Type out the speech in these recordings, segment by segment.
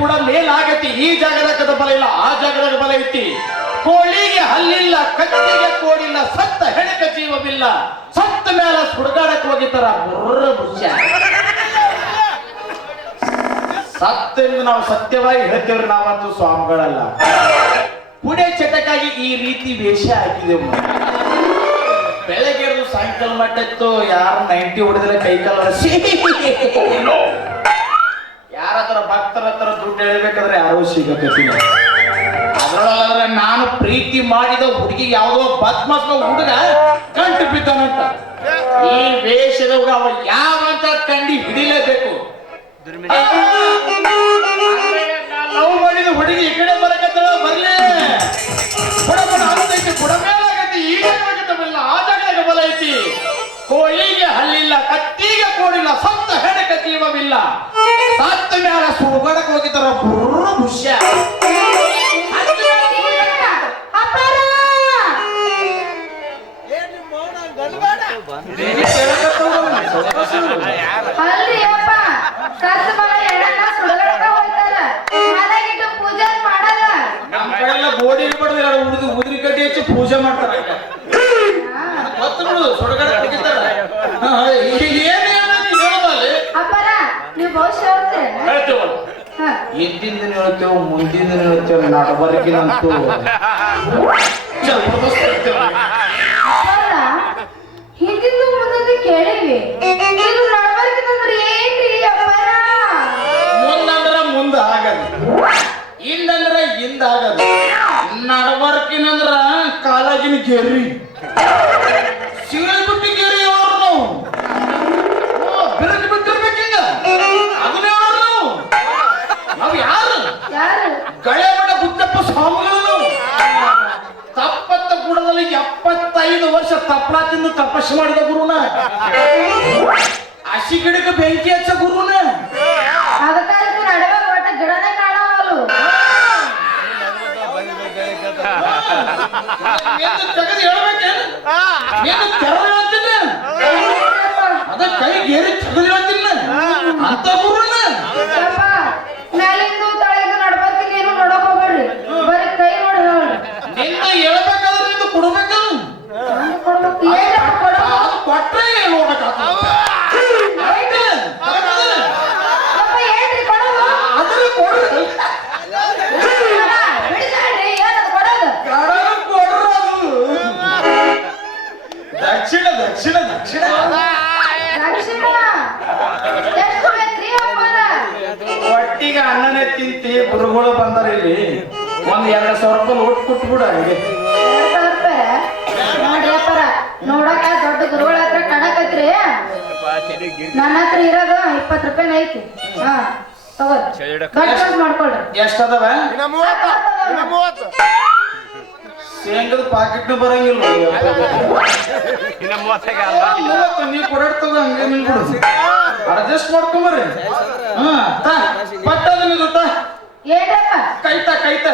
ಕೂಡ ಮೇಲಾಗತಿ. ಈ ಜಾಗದಾಗ ಬಲ ಇಲ್ಲ, ಆ ಜಾಗದಾಗ ಬಲ ಐತಿ. ಕೋಳಿಗೆ ಹಲ್ಲಿಲ್ಲ, ಕತ್ತಿಗೆ ಕೋಡಿಲ್ಲ, ಸತ್ತ ಹೆಣಕ ಜೀವವಿಲ್ಲ. ಸತ್ತ ಮೇಲೆ ಸುಡುಗಾಡಕ್ಕೆ ಹೋಗಿತ್ತಾರ ಬುರ್ರ ಬುಷ್ಯ. ಸತ್ತೆಂದು ನಾವು ಸತ್ಯವಾಗಿ ಹೇಳ್ತೇವ್ರಿ, ನಾವಂತೂ ಸ್ವಾಮಿಗಳಲ್ಲ. ಪುಣೆ ಚಟಕ್ಕಾಗಿ ಈ ರೀತಿ ವೇಷ ಹಾಕಿದೆವು. ಬೆಳಗ್ಗೆ ಸಾಯಂಕಾಲ ಮಟ್ಟಿತ್ತು, ಯಾರು 90 ಹೊಡೆದ್ರೆ ಕೈಕಾಲ ಯಾರತ್ರ ಭಕ್ತರ ಹತ್ರ ದುಡ್ಡು ಹೇಳ್ಬೇಕಾದ್ರೆ ಯಾರೋ ಸಿಗಕತ್ತಿಲ್ಲ. ಅದ್ರೊಳಗಾದ್ರೆ ನಾನು ಪ್ರೀತಿ ಮಾಡಿದ ಹುಡುಗಿ ಯಾವುದೋ ಬದ್ಮಾಸ್ ಹುಡುಗ ಕಂಡು ಬಿದ್ದಾನಂತ. ಈ ವೇಷದ ಅವ ಯಾವಂತ ಕಂಡು ಹಿಡಿಲೇಬೇಕು. ಲವ್ ಮಾಡಿದ ಹುಡುಗಿ ಈ ಕಡೆ ಬರಕತ್ತಳ, ಬರ್ಲಿ ಬುಡಬಡ ಅಂತೈತಿ, ಬುಡ ಮೇಲಾಗತಿ, ಈಗ ಆಗತ್ತಲ್ಲ, ಆ ಜಾಗದಾಗ ಬಲ ಐತಿ. ಕೋಳಿಗೆ ಹಲ್ಲಿಲ್ಲ, ಕತ್ತಿಗೆ ಕೋಡಿಲ್ಲ, ಸತ್ತ ಹೆಣಕ ಜೀವವಿಲ್ಲ. ಸತ್ತ ಮ್ಯಾಲ ಸುಡುಗಾಡಕ್ಕೆ ಹೋಗಿದ್ದಾರ ಬುರ್ರ ಬುಷ್ಯ. ನಮ್ಮ ಕಡೆಲ್ಲ ಗೋಡಿ ಇಡ್ಬಾರ್ದು, ಉದ್ರಿ ಕಡ್ಡಿ ಹಚ್ಚಿ ಪೂಜೆ ಮಾಡ್ತಾರ. ಗೊತ್ತು ಬಿಡು, ಸುಡುಗಾಡ ಹಿಂದಿನ ದಿನ ಹೇಳ್ತೇವೆ, ಮುಂದಿನ ದಿನ ಹೇಳ್ತೇವೆ, ನಡಬರ್ಕಿನಂತೂ ಹಿಂದಿನ ಮುಂದೆ ಕೇಳಿವಿ. ಮುಂದಂದ್ರ ಮುಂದ ಆಗದು, ಹಿಂದಂದ್ರ ಹಿಂದ ಆಗದು. ನಡಬರ್ಕಿನಂದ್ರ ಕಾಲಾಗಿನ ಗೆರಿ ಸಿಗಲ್ಬಿಟ್ಟು ಗೆರಿ ಅವ್ರು ನಾವು ಬಿರುಕು ಬಿಟ್ಟಿರ್ಬೇಕೀಗ. ಅದನ್ನ ಹೇಳೋರು ನಾವು ಯಾರು? ಗಳೆ ಮಠ ಗುದ್ದಪ್ಪ ಸ್ವಾಮಿಗಳು. ತಪ್ಪತ್ತ ಗುಡದಲ್ಲಿ 75 ವರ್ಷ ತಪ್ಪಲ ತಿಂದು ತಪಸ್ಸು ಮಾಡಿದ ಗುರುನ, ಹಸಿ ಗಿಡಕ್ಕೆ ಬೆಂಕಿ ಹಚ್ಚ ಗುರುನ. ಅದಕ್ಕಾಗಿ ನಡುವೆ ಒಟ್ಟ ಗಿಡನೇ ಕಾಣವಲ್ಲು. ತೆಗೆದು ಹೇಳ್ಬೇಕೇನು? ಏನು ತೆರೆದು ಹೇಳ್ತೀನಿ, ಅದ ಕೈ ಗೇರಿ ತೆಗೆದು ಹೇಳ್ತೀನಿ ಅಂತ ಗುರುನ. ಮೇಲಿಂದು ತಳಿಂದು ನಡ್ಬರ್ಕಿಲ್ಲ, ಏನು ನೋಡಕ್ ಹೋಗ್ಬೇಡ್ರಿ, ಬರೀ ಕೈ ನೋಡಿ ಹೇಳ್ರಿ. ನಿನ್ನ ಹೇಳ್ಬೇಕಾದ್ರೆ ನಿಂದು ಕೊಡ್ಬೇಕಲ್ಲ, ಅದು ಕೊಟ್ರೆ ನೋಡಕ್ಕಾಗ್ತದೆ. ಅದ್ರ ಕೊಡ್ರಿ, ದಕ್ಷಿಣ ದಕ್ಷಿಣ ದಕ್ಷಿಣ ಒಟ್ಟಿಗೆ ಅನ್ನನೇ ತಿಂತಿ. ಗುರುಗಳು ಬಂದಾರ ಇಲ್ಲಿ, ಒಂದ್ 2,000 ರೂಪಾಯಿ ನೋಟ್ ಕೊಟ್ಬಿಡ. ನೋಡಕ ದೊಡ್ಡ ಗುರುಗಳ ಹತ್ರ ಕಣಕತ್ರಿ, ನನ್ನ ಹತ್ರ ಇರೋದು 20 ರೂಪಾಯಿ ಐತಿ. ಹಾ ತಗೋರಿ, ಮಾಡ್ಕೊಳ್ರಿ. ಎಷ್ಟದವ? ಶೇಂಗದ ಪಾಕೆಟ್ ಬರಂಗಿಲ್ಲ. ನೀ ಕೊಡಾಡ್ತದ ಹಂಗೆ ನಿಲ್ಬಿಡು, ಅಡ್ಜಸ್ಟ್ ಮಾಡ್ಕೊಂಬರ್ರಿ. ಪಟ್ಟದ ಗೊತ್ತ ಕೈತ ಕೈತ.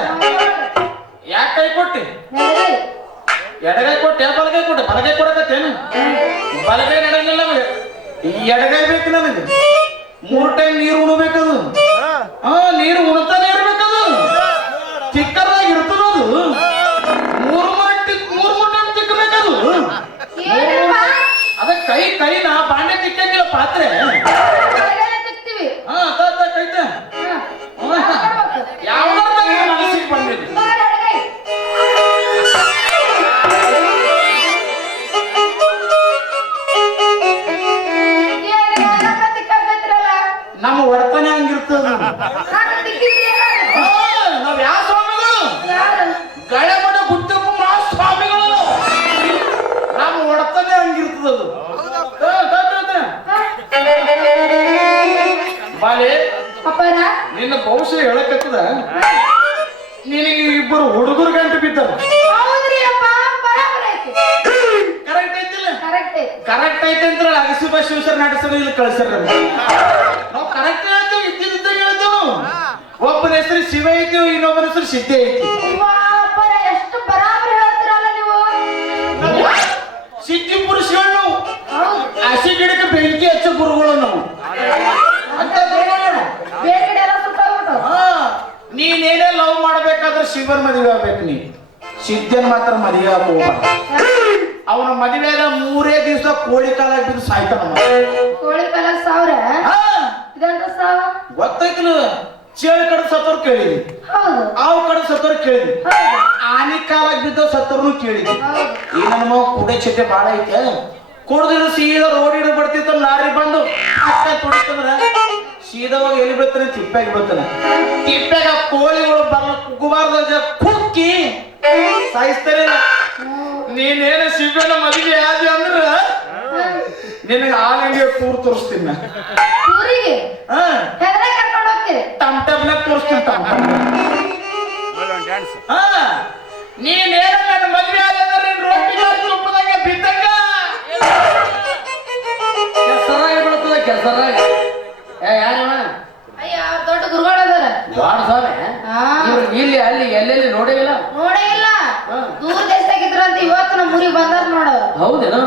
ಯಾಕೆ ಕೈ ಕೊಟ್ಟಿ? ಎಡಗೈ ಕೊಟ್ಟೆ, ಬಲಗೈ ಕೊಟ್ಟೆ? ಬಲಗೈ ಕೊಡಕತ್ತೇನು? ಬಲಗೈ ನಡೆಯಂಗಿಲ್ಲ ನಮಗೆ, ಎಡಗೈ ಬೇಕು ನನಗೆ. 3 ಟೈಮ್ ನೀರು ಉಣಬೇಕದು. ನೀರು ಉಣ್ತಾನೆ ಇರ್ಬೇಕದು, ಚಿಕ್ಕದಾಗಿ ಇರ್ತದದು. 3 ಟೈಮ್ ತಿಕ್ಕಬೇಕದು. ಅದ ಕೈ ಕೈನ ಬಾಂಡೆ ತಿಕ್ಕಂಗಿಲ್ಲ, ಪಾತ್ರೆ. ಕೈತ ಯಾವ ಮನಸ್ಸಿಗೆ ಬಂದಿದೆ. ನಮ್ಮ ವರ್ತನೆ ಹಂಗಿರ್ತದ. ನಾವ್ ಯಾವ ಸ್ವಾಮಿಗಳು? ಗಳೆ ಮಠ ಗುದ್ದಪ್ಪ ಸ್ವಾಮಿಗಳು. ನಮ್ಮ ವರ್ತನೆ ಹಂಗಿರ್ತದದು. ಬಾಲೆ ನಿನ್ನ ಭವಿಷ್ಯ ಹೇಳಕತ್ತದ. ನಿನಗೆ 2 ಹುಡುಗರು ಗಂಟು ಬಿದ್ದರು. ಕರೆಕ್ಟ್ ಐತಿಲ್ಲ? ಕರೆಕ್ಟ್ ಐತೆ ಅಂತ ಅಗಸಿ ಬಸ್ ಶಿವಸರ್ ನಾಟಕ ಇಲ್ಲಿ ಕಳ್ಸರ. ನಾವು ಕರೆಕ್ಟ್ ಹೇಳ್ತೇವೆ, ಇದ್ದಿದ್ದ ಹೇಳ್ತೇವೆ. ಒಬ್ಬನ ಹೆಸರು ಶಿವ ಐತಿ, ಇನ್ನೊಬ್ಬನ ಹೆಸರು ಸಿದ್ಧಿ ಐತಿ. ಸಿದ್ಧಿ ಪುರುಷಗಳು ನಾವು. ಹಸಿ ಗಿಡಕ್ಕೆ ಬೆಂಕಿ ಹಚ್ಚೋ ಗುರುಗಳು ನಾವು ಅಂತ ಗುರುಗಳು. ಲವ್ ಮಾಡ್ಬೇಕಾದ್ರೆ ಶಿವನ್ ಮದುವೆ ಆಗ್ಬೇಕು ನೀ ಸಿದ್ಧನ್ ಮಾತ್ರ ಮದುವೆ ಹೋಗ್ಬಾರ್ದು ಅವನ ಮದುವೆಯಾಗ 3 ದಿವಸ ಕೋಳಿ ಕಾಲ ಬಿದ್ದು ಸಾಯ್ತಾನ ಕೋಳಿ ಕಾಲ ಸಾವಿರ ಇದಂತ ಸಾವ ಗೊತ್ತಾಯ್ತು ಚೇಳು ಕಡೆ ಸತ್ತೋರ್ ಕೇಳಿದ್ವಿ ಹೌದು ಆವು ಕಡೆ ಸತ್ತೋರ್ ಕೇಳಿದ್ವಿ ಹೌದು ಆನಿ ಕಾಲಾಗ ಬಿದ್ದ ಸತ್ತೋರ್ನು ಕೇಳಿದ್ವಿ ಈ ನನ್ನ ಮಗ ಕುಡೆ ಚೀಟೆ ಬಾಳ ಐತೆ ಕುಡ್ದಿದ್ರು ಸೀದಾ ರೋಡ್ ಹಿಡಿದು ಬರ್ತಿತ್ತು ಲಾರಿ ಬಂದು ಅಕ್ಕ ತುಡಿತಂದ್ರ ಸೀದವಾಗಿ ಎಲ್ಲಿ ಬರ್ತಾನೆ ತಿಪ್ಪಾಗಿ ಬರ್ತಾನೆ ತಿಪ್ಪಾಗ ಕೋಳಿಗಳು ಬರ್ಲ ಕುಗ್ಗಬಾರ್ದ ಕುಕ್ಕಿ ಸಾಯಿಸ್ತಾರೆ ನೀನೇನು ಶಿವನ ಮದುವೆ ಆದ ಅಂದ್ರ ನಿನಗೆ ಆಲಿಂಗೆ ಕೂರ್ ತೋರಿಸ್ತೀನಿ ಊರಿಗೆ ಹೆಗಡೆ ಕರ್ಕೊಂಡು ಹೋಗ್ತೀರಿ ಟಮ್ ಟಮ್ನಾಗ ತೋರಿಸ್ತೀನಿ ನೀನೇನು ನನ್ನ ಮದುವೆ ಆದಂದ್ರೆ ರೊಟ್ಟಿ ತುಪ್ಪದಾಗ ಬಿದ್ದಂಗ ಕೆಸರಾಗಿ ಬೀಳ್ತದೆ ಕೆಸರಾಗಿ ಯಾರವ ಅಯ್ಯ ದೊಡ್ಡ ಗುರುಗಳು ಅದಾರ ದೊಡ್ಡ ಸ್ವಾಮಿ ಇವ್ರು ಇಲ್ಲಿ ಅಲ್ಲಿ ಎಲ್ಲೆಲ್ಲಿ ನೋಡಿಲ್ಲ ನೋಡೇ ಇಲ್ಲ ದೂರ ದೇಶದಾಗಿದ್ರಂತ ಇವತ್ತು ನಮ್ಮ ಊರಿಗೆ ಬಂದಾರ ನೋಡ ಹೌದೇನು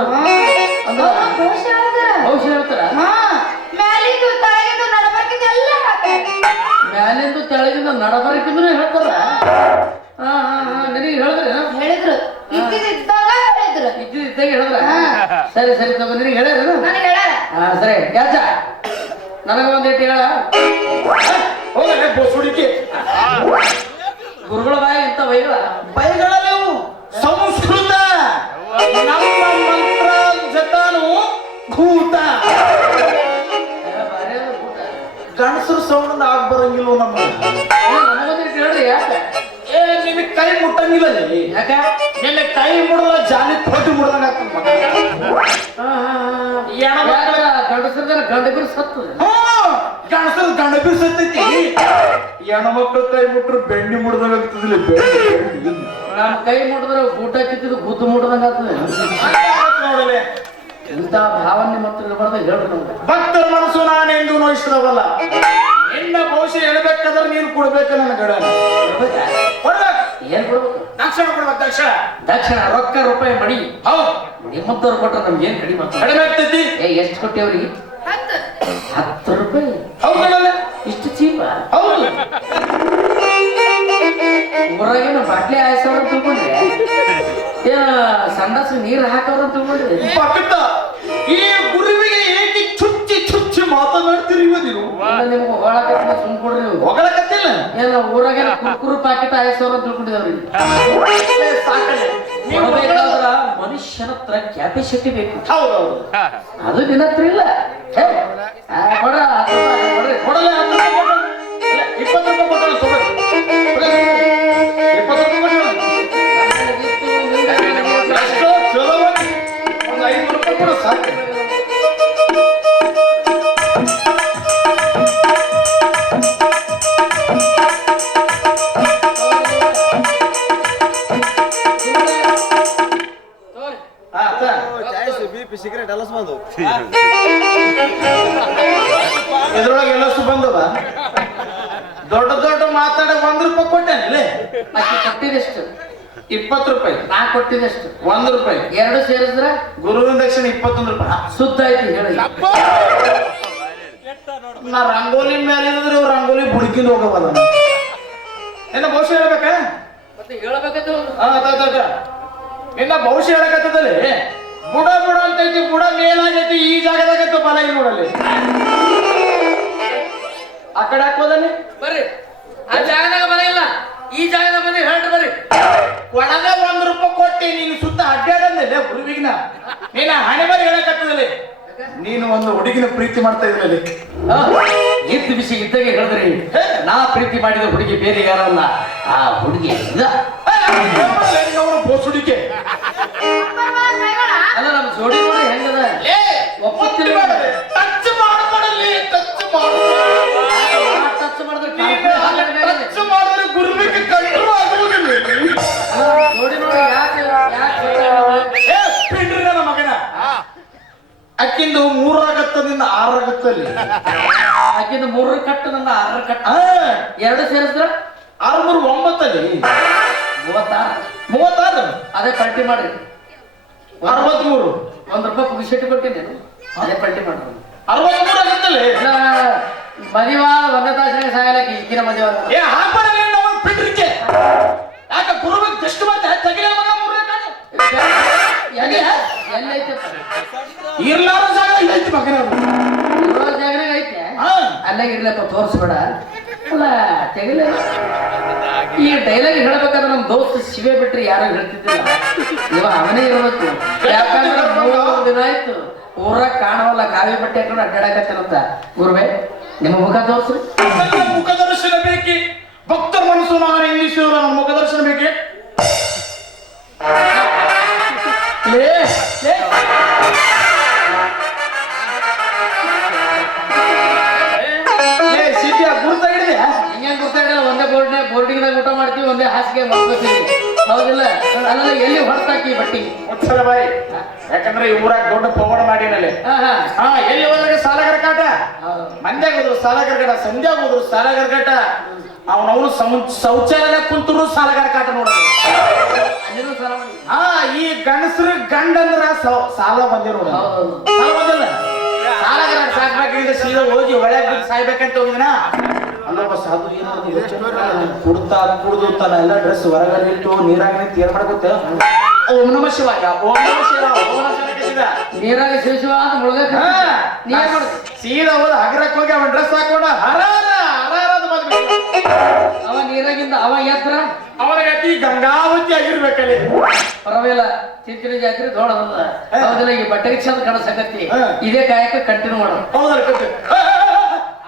ಭವಿಷ್ಯ ಹೇಳ್ತಾರ ಭವಿಷ್ಯ ಹೇಳ್ತಾರ ಮ್ಯಾಲಿಂದು ತಳಗಿಂದು ನಡಬರ್ಕಿಂದು ಎಲ್ಲ ಹೇಳ್ತಾರೆ ಮ್ಯಾಲಿಂದ ತೆಳಗಿಂದ ನಡಬರ್ಕಿಂದು ಹೇಳ್ತಾರ ನಿನಗೆ ಹೇಳಿದ್ರೆ ಹೇಳಿದ್ರು ಇದ್ದಾಗ ಹೇಳಿದ್ರು ಇದ್ದಾಗ ಹೇಳಿದ್ರ ಸರಿ ಸರಿ ತಗೋ ನಿನಗೆ ಹೇಳ್ಯಾರ ನನಗೆ ಹೇಳ್ಯಾರ ಸರಿ ಯಾಚ ನನಗ ಒಂದಿಟ್ಟು ಹೇಳ ಹೋಗಲೇ ಬೋಸುಡಿಕೆ ಗುರುಗಳ ಬಾಯಿ ಇಂತ ಬೈಗಳ ಬೈಗಳಲ್ಲವು ಸಂಸ್ಕೃತ ನಮ್ಮ ಮಂತ್ರ ಜತಾನು ಭೂತ ಗಣಸರು ಸೌಂಡ್ ಆಗ್ ಬರಂಗಿಲ್ಲ ನಮ್ಮ ನನಗೊಂದಿಟ್ಟು ಹೇಳ್ರಿ ಯಾಕೆ ನಿನ್ನ ಕೈ ಮುಟ್ಟಂಗಿಲ್ಲ ಯಾಕ ನಿನ್ನ ಕೈ ಮುಡಲ್ಲ ಜಾಲಿ ಕೊಟ್ಟು ಮುಡ್ದಂಗ ಗಂಡಸರ ಗಂಡಬಿರು ಸತ್ತು ಗಣಸರು ಗಂಡ ಬೀಸತ್ತೈತಿ ಹೆಣ್ಮಕ್ಳು ಕೈ ಮುಟ್ರು ಬೆಣ್ಣಿ ಮುಡ್ದಂಗ ಆಗ್ತದಿಲ್ಲ ನಮ್ಮ ಕೈ ಮುಟ್ಟಿದ್ರೆ ಊಟ ಕಿತ್ತಿದ್ದು ಗುದ್ದು ಮುಟ್ಟದಂಗ ಆಗ್ತದೆ ನೋಡಲೆ ಇಂಥ ಭಾವನೆ ಮತ್ತು ಇರಬಾರ್ದು ಹೇಳ್ರಿ ನಮ್ಗೆ ಭಕ್ತರ ಮನಸ್ಸು ನಾನೆಂದು ನೋಯಿಸಿದವಲ್ಲ ನಿನ್ನ ಭವಿಷ್ಯ ಹೇಳ್ಬೇಕಾದ್ರೆ ನೀನು ಕೊಡ್ಬೇಕು ನನ್ನ ಗಡ ಏನ್ ಕೊಡ್ಬೇಕು ದಕ್ಷಿಣ ಕೊಡ್ಬೇಕು ದಕ್ಷಿಣ ದಕ್ಷಿಣ ರೊಕ್ಕ ರೂಪಾಯಿ ಮಡಿ ಹೌದು ನಿಮ್ಮಂತವ್ರು ಕೊಟ್ರೆ ನಮ್ಗೆ ಏನ್ ಕಡಿಮೆ ಕಡಿಮೆ ಆಗ್ತೈತಿ ಎಷ್ಟು ಕೊಟ್ಟೇವ್ರಿಗೆ 10 ರೂಪಾಯಿ ಹೌದಲ್ಲ ಇಷ್ಟು ಚೀಪ ಹೌದು ಊರಾಗೇನ ಬಾಟ್ಲಿ 5,000 ತಿಳ್ಕೊಂಡ್ರೆ ಏನ ಸಂಡಾಸ ನೀರು ಹಾಕವ್ರ ತಿಳ್ಕೊಂಡ್ರಿ ಪಕ್ಕದ ಈ ಗುರುವಿಗೆ ಏಕೆ ಚುಚ್ಚಿ ಚುಚ್ಚಿ ಮಾತನಾಡ್ತೀರಿ ನೀವು ನಿಮ್ಗೆ ಹೊಳಕತ್ತಿನ ಸುಮ್ಕೊಡ್ರಿ ನೀವು ಹೊಗಳಕತ್ತಿಲ್ಲ ಏನ ಊರಾಗೇನ ಕುರ್ಕುರು ಪ್ಯಾಕೆಟ್ 5,000 ತಿಳ್ಕೊಂಡಿದವ್ರಿ ಕೊಡಬೇಕಾದ್ರ ಮನುಷ್ಯನತ್ರ ಕ್ಯಾಪಾಸಿಟಿ ಬೇಕು ಹೌದೌದು ಅದು ನಿನ್ನ ಹತ್ರ ಇಲ್ಲ ಕೊಡ ಕೊಡಲೆ 20 ರೂಪಾಯಿ ಕೊಟ್ಟರೆ ತಗೊಳ್ಳಿ 20 ರೂಪಾಯಿ ಎಷ್ಟೋ ಚಲೋ ಒಂದು 5 ರೂಪಾಯಿ ಕೂಡ ಸಾಕು ಸಿಗರೇಟ್ ಎಲ್ಲ ಬಂದು ಇದ್ರೊಳಗೆ ಎಲ್ಲಷ್ಟು ಬಂದವ ದೊಡ್ಡ ದೊಡ್ಡ ಮಾತಾಡ 1 ರೂಪಾಯಿ ಕೊಟ್ಟೇನಿಲ್ಲ ಅಕ್ಕಿ ಕೊಟ್ಟಿದೆಷ್ಟು 20 ರೂಪಾಯಿ ನಾ ಕೊಟ್ಟಿದೆಷ್ಟು 1 ರೂಪಾಯಿ ಎರಡು ಸೇರಿದ್ರ ಗುರುವಿನ ದಕ್ಷಿಣ 21 ರೂಪಾಯಿ ಸುದ್ದ ಐತಿ ಹೇಳಿ ನಾ ರಂಗೋಲಿ ಮೇಲೆ ಇದ್ರೆ ರಂಗೋಲಿ ಬುಡ್ಕಿಂದ ಹೋಗವಲ್ಲ ನಿನ್ನ ಭವಿಷ್ಯ ಹೇಳ್ಬೇಕ ಮತ್ತೆ ಹೇಳಬೇಕಂತ ನಿನ್ನ ಭವಿಷ್ಯ ಹೇಳಕತ್ತದಲ್ಲಿ ಬುಡ ಬುಡ ಅಂತೈತಿ ಬುಡ ಮೇಲಾಗೈತಿ ಈ ಜಾಗದಾಗೈತಿ ಬಲ ಇಲ್ಲಿ ನೋಡಲ್ಲಿ ಆ ಕಡೆ ಹಾಕೋದಲ್ಲಿ ಬರ್ರಿ ಆ ಜಾಗದಾಗ ಬರ ಇಲ್ಲ ಈ ಜಾಗದಾಗ ಬಂದು ಹೇಳ್ರಿ ಬರ್ರಿ ಒಳಗ 1 ರೂಪಾಯಿ ಕೊಟ್ಟಿ ನೀನು ಸುತ್ತ ಅಡ್ಡಾಡಂದಿಲ್ಲ ಗುರುವಿಗಿನ ನೀನ ಹಣೆ ಬರಿ ಹೇಳಕತ್ತದಲ್ಲಿ ನೀನು ಒಂದು ಹುಡುಗಿನ ಪ್ರೀತಿ ಮಾಡ್ತಾ ಇದ್ರಲ್ಲಿ ಇದ್ದ ವಿಷಯ ಇದ್ದಾಗ ಹೇಳಿದ್ರಿ ನಾ ಪ್ರೀತಿ ಮಾಡಿದ ಹುಡುಗಿ ಬೇರೆ ಯಾರಲ್ಲ ಆ ಹುಡುಗಿ ಬೋಸುಡಿಕೆ ಅಲ್ಲ ನಮ್ಮ ಜೋಡಿ ನೋಡಿ ಹೆಂಗದ ಒಪ್ಪತ್ತಿಲ್ಲ ಟಚ್ ಮಾಡಲಿ ಟಚ್ ಟಚ್ ಮಾಡಿದ್ರೆ ಟಚ್ ಮಾಡಿದ್ರೆ ಗುರುವಿಗೆ ಕಂಟ್ರೋಲ್ ಆಗುವುದಿಲ್ಲ ಜೋಡಿ ನೋಡಿ ಯಾಕೆ ಪಿಂಡ್ರಿ ನನ್ನ ಮಗನ ಅಕ್ಕಿಂದು 3 ಆಗತ್ತದಿಂದ 6 ಆಗತ್ತಲ್ಲಿ ಆಕಿಂದ 3 ಕಟ್ಟು ನನ್ನ 6 ಕಟ್ಟು 2 ಸೇರಿಸಿದ್ರ 6 3 9 ಅಲ್ಲಿ 36 ಅದೇ ಪಲ್ಟಿ ಮಾಡ್ರಿ 63 1 ರೂಪಾಯಿ ಪುಗಿಸೆಟ್ಟಿ ಕೊಟ್ಟಿದ್ದೇನೆ ಅದೇ ಪಲ್ಟಿ ಮಾಡ್ರಿ 63 ಆಗತ್ತಲ್ಲಿ ಮದಿವಾ 1 ತಾಸಿನಾಗ ಸಾಯಲಕ್ಕೆ ಈಗಿನ ಮದಿವಾ ಹಾಕ್ಬಾರ ಇರ್ಲಾರ ಜಾಗ ಐತಿ ಮಗನ ಇರೋ ಜಾಗನಾಗ ಐತೆ ಅಲ್ಲೇ ಇರ್ಲಪ್ಪ ತೋರಿಸ್ಬೇಡ ಅಲ್ಲ ತೆಗಿಲ ಈ ಡೈಲಾಗ್ ಹೇಳ್ಬೇಕಾದ್ರೆ ನಮ್ಮ ದೋಸ್ತ ಶಿವೆ ಬಿಟ್ರೆ ಯಾರು ಹೇಳ್ತಿದ್ದಿಲ್ಲ ಇವ ಅವನೇ ಇರ್ಬೇಕು ಯಾಕಂದ್ರೆ 3 ದಿನ ಆಯ್ತು ಊರಾಗ ಕಾಣವಲ್ಲ ಕಾವಿ ಬಟ್ಟೆ ಹಾಕೊಂಡು ಅಡ್ಡಾಡಕತ್ತೇನಂತ ಗುರುವೆ ನಿಮ್ಮ ಮುಖ ತೋರ್ಸ್ರಿ ಮುಖದರ್ಶನ ಬೇಕಿ ಭಕ್ತರ ಮನಸ್ಸು ನಾನು ಇಂಗ್ಲಿಷ್ ಮುಖದರ್ಶನ ಬೇಕಿ ಸಿಟಿಯ ಗುರುತ ಹಿಡಿದೆ ಹಿಂಗೆ ಗೊತ್ತಾಗಿಲ್ಲ ಒಂದೇ ಬೋರ್ಡಿಂಗ್ದಾಗ ಊಟ ಮಾಡ್ತೀವಿ ಒಂದೇ ಹಾಸಿಗೆ ಮಾಡ್ಕೋತೀವಿ ಹೌದಿಲ್ಲ ಅಲ್ಲ ಎಲ್ಲಿ ಹೊರತಾಕಿ ಬಟ್ಟಿ ಮುಚ್ಚಲ ಬಾಯಿ ಯಾಕಂದ್ರೆ ಈ ಊರಾಗ ದೊಡ್ಡ ಪವಾಡ ಮಾಡಿನಲ್ಲಿ ಎಲ್ಲಿ ಹೋದಾಗ ಸಾಲಗರ ಕಾಟ ಮಂದ್ಯಾಗ ಹೋದ್ರು ಸಾಲಗರ ಕಾಟ ಸಂಧ್ಯಾಗ ಹೋದ್ರು ಸಾಲಗರ ಕಾಟ ಅವನವನು ಶೌಚಾಲಯ ಕುಂತರು ಸಾಲಗರ ಕಾಟ ನೋಡೋದು ಈ ಗಂಡಸ್ರ ಗಂಡ ಅಂದ್ರ ಸಾಲ ಬಂದಿರೋ ಸಾಲ ಬಂದಿಲ್ಲ ಸಾಲಗರ ಸಾಕ್ಬೇಕಿದ್ರೆ ಸೀದಾ ಹೋಗಿ ಒಳ್ಳೆ ಸಾಯ್ಬೇಕಂತ ಹೋಗಿದನ ಅಲ್ಲೊಬ್ಬ ಸಾಧು ಏನು ಕುಡ್ದು ತನ್ನ ಎಲ್ಲ ಡ್ರೆಸ್ ಹೊರಗಡೆ ಇಟ್ಟು ನೀರಾಗ ನಿಂತು ಏನ್ ಮಾಡ್ಕೊತ ಓಂ ನಮ ಶಿವಾಯ ಓಂ ನಮ ಶಿವಾಯ ಓಂ ನಮ ಶಿವಾಯ ನೀರಾಗ ಶಿವ ಅಂತ ಮುಳುಗಕ್ಕೆ ನೀರ್ ಮಾಡ ಸೀದಾ ಹೋದ ಹಗರಕ್ಕೆ ಹೋಗಿ ಅವನ್ ಡ್ರೆಸ್ ಹಾಕೊಂಡ ಹರಾರ ಅವ ನೀರಾಗಿಂದ ಅವ ಎತ್ರ ಅವನ ಗತಿ ಗಂಗಾವತಿ ಆಗಿರ್ಬೇಕಲ್ಲಿ ಪರವಾಗಿಲ್ಲ ಚಿಂತಿನ ಜಾತ್ರೆ ದೊಡ್ಡದಲ್ಲ ಹೌದಿಲ್ಲ ಈ ಬಟ್ಟೆಗೆ ಚಂದ ಕಾಣಿಸಕತ್ತಿ ಇದೇ ಕಾಯಕ ಕಂಟಿನ್ಯೂ ಮಾಡೋದು ಹೌದಲ್ಲ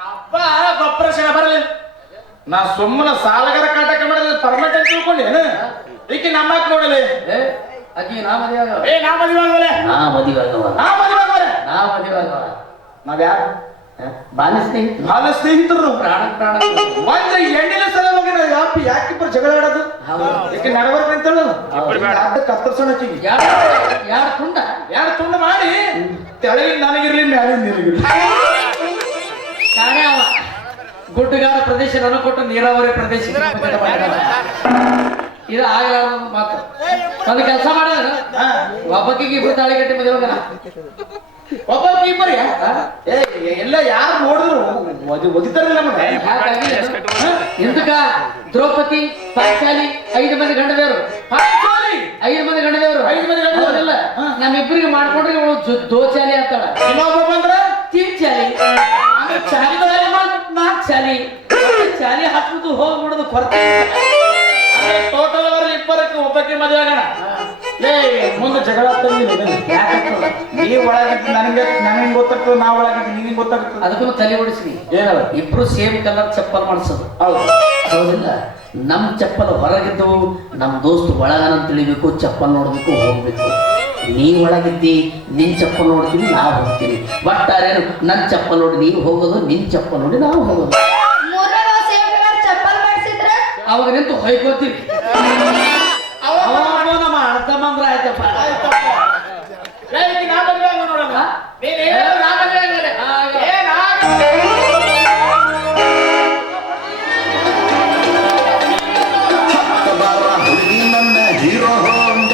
ಅಪ್ಪ ಬಪ್ರಶನ ಬರಲಿ ನಾ ಸುಮ್ಮನ ಸಾಲಗರ ಕಾಟಕ ಮಾಡಿದ್ರೆ ಪರ್ಮನೆಂಟ್ ಅಂತ ತಿಳ್ಕೊಂಡೇನು ಈಕೆ ನಮ್ಮಕ್ ನೋಡಲಿ ಅಕ್ಕಿ ನಾ ಮದುವೆ ಆಗವ ನಾ ಮದುವೆ ಆಗವಲೆ ನಾ ಮದುವೆ ಆಗವ ನಾ ಮದುವೆ ಆಗವಲೆ ನಾ ಮದುವೆ ಆಗವ ನಾವ್ಯಾರು ಬಾಲ್ಯ ಸ್ನೇಹಿತರು ಬಾಲ ಸ್ನೇಹಿತರು ಪ್ರಾಣ ಒಂದ್ ಎಂಡಿನ ಸಲ ಹೋಗಿ ನಾವು ಯಾಕಿಬ್ಬರು ಜಗಳ ಆಡೋದು ಯಾಕೆ ನಡವರ್ಕ ಅಂತ ಕತ್ತರ್ಸೋಣ ಯಾರು ತುಂಡ ಮಾಡಿ ತೆಳಗಿನ ನನಗಿರ್ಲಿ ಮ್ಯಾಲಿನ ನಿನಗಿರ್ಲಿ ಶಾಣೆ ಅವ ಗುಡ್ಡಗಾಡ ಪ್ರದೇಶ ನನಗೆ ಕೊಟ್ಟು ನೀರಾವರಿ ಪ್ರದೇಶ ಇದು ಆಗಲಾರ ಮಾತು ಒಂದು ಕೆಲಸ ಮಾಡಿದ್ರೆ ಒಬ್ಬಕ್ಕಿಗೆ ಇಬ್ಬರು ತಾಳಿಗಟ್ಟಿ ಮದುವೆ ಹೋಗಣ ಒಬ್ಬ ಇಬ್ಬರಿ ಎಲ್ಲ ಯಾರು ನೋಡಿದ್ರು ಒದಿತಾರಲ್ಲ ನಮಗೆ ಇಂದಕ ದ್ರೌಪದಿ ಪಾಂಚಾಲಿ 5 ಮಂದಿ ಗಂಡದೇವರು 5 ಮಂದಿ ಗಂಡದೇವರು 5 ಮಂದಿ ಗಂಡದೇವರಲ್ಲ ನಮ್ಮಿಬ್ಬರಿಗೆ ಮಾಡ್ಕೊಂಡ್ರೆ ಅವಳು ದೋಚಾಲಿ ಅಂತಾಳ ಇನ್ನೊಬ್ಬ ಬಂದ್ರ ತೀರ್ಚಾಲಿ ಚಾಲಿ 4 ಚಾಲಿ ಚಾಲಿ ಹಾಕುದು ಹೋಗ್ಬಿಡುದು ಕೊರತೆ ಟೋಟಲ್ ಅವರಲ್ಲಿ ಇಬ್ಬರಕ್ಕೆ ಒಬ್ಬಕ್ಕೆ ಮದುವೆ ಆಗೋಣ ಮುಂದೆ ಜಗಳ ನೀ ಒಳಗಿದ್ದು ನನಗೆ ಗೊತ್ತಾಗ್ತದೆ ನಾ ಒಳಗಿದ್ದು ನಿನಗೆ ಗೊತ್ತಾಗ್ತದೆ ಅದಕ್ಕೂ ತಲೆ ಓಡಿಸಿ ಏನಲ್ಲ ಇಬ್ರು ಸೇಮ್ ಕಲರ್ ಚಪ್ಪಲ್ ಮಾಡಿಸೋದು ಹೌದಿಲ್ಲ ನಮ್ ಚಪ್ಪಲ್ ಹೊರಗಿದ್ದವು ನಮ್ ದೋಸ್ತ್ ಒಳಗನ ತಿಳಿಬೇಕು ಚಪ್ಪಲ್ ನೋಡ್ಬೇಕು ಹೋಗ್ಬೇಕು ನೀ ಒಳಗಿದ್ದಿ ನಿನ್ ಚಪ್ಪಲ್ ನೋಡ್ತೀನಿ ನಾವು ಹೋಗ್ತೀವಿ ಒಟ್ಟಾರೆ ನನ್ ಚಪ್ಪಲ್ ನೋಡಿ ನೀವು ಹೋಗೋದು ನಿನ್ ಚಪ್ಪಲ್ ನೋಡಿ ನಾವು ಹೋಗೋದು ಅವಾಗ ನಿಂತು ಹೊಯ್ಕೋತೀವಿ ಅವಾಗ ನಮ್ಮ ಅಣ್ಣ ತಮ್ಮಂದ್ರ ಆಯ್ತಪ್ಪ